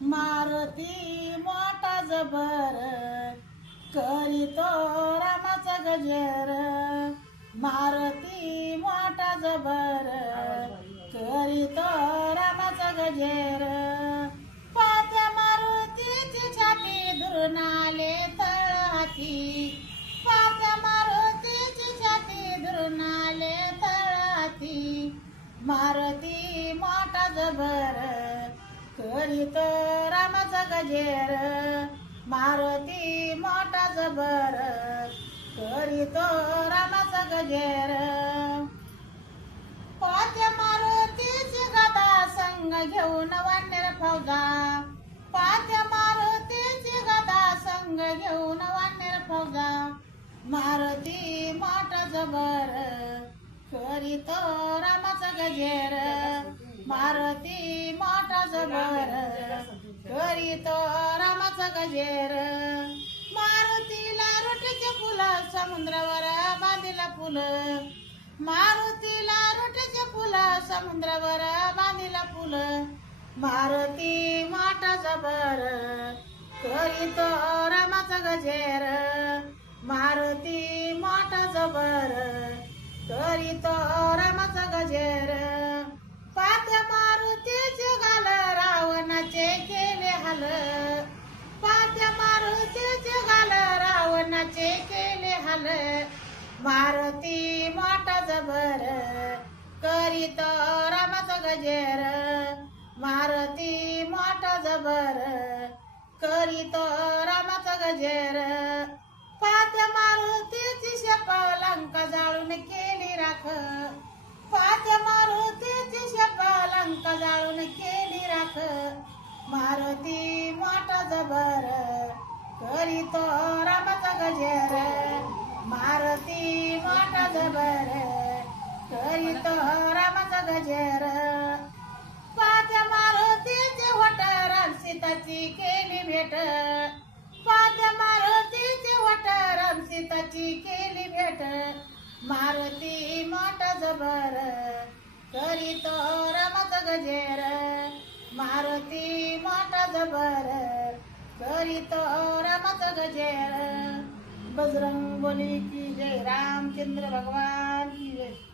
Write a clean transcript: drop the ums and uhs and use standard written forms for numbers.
मारुती मोठा जबर करीतो रामाचा गजर. मारुती मोठा जबर करीतो रामाचा गजर. पात्या मारुतीची छाती दुरून आले तळहाती. पात्या मारुतीची छाती दुरून आले तळहाती. मारुती मोठा जबर करीतो रामाचा गजेर. मारुती मोठा जबर करीतो रामाचा गजेर. पात्या मारुतीची गदा संग घेऊन वानर फौजा. पात्या मारुतीची गदा संग घेऊन वानर फौजा. मारुती मोठा जबर करीतो रामाचा गजेर. मारुती मोठा जबर करीतो रामाचा गजेर. मारुतीला रोटीचे फुलं समुद्रावर बांधिला फुलं. मारुतीला रोटीचे फुलं समुद्रावर बांधिला फुलं. मारुती मोठा जबर करीतो रामाचा गजेर. मारुती मोठा जबर करीतो रामाचा गजेर. पात्या मारुतीचे गाल रावणाचे केले हाल. पात्या मारुतीचे गाल रावणाचे केले हाल. मारुती मोठा जबर करीतो रामाचा गजेर. मारुती मोठा जबर करीतो रामाचा गजेर. पात्या मारुतीची शेपा लंका जाळून केली राख. पात्या मारुतीची शेपा लंका जाळून केली राख. मारुती मोठा जबर करीतो रामाचा गजेर. मारुती मोठा जबर करीतो रामाचा गजेर. पात्या मारुतीची होट राम सीताची केली भेट. पात्या मारुतीची होट राम सीताची केली भेट. मारुती मोठा जबर करीतो रामाचा गजेर. मारुती मोठा जबर करीतो रामाचा गजेर. बजरंग बली की जय. रामचंद्र भगवान की जय.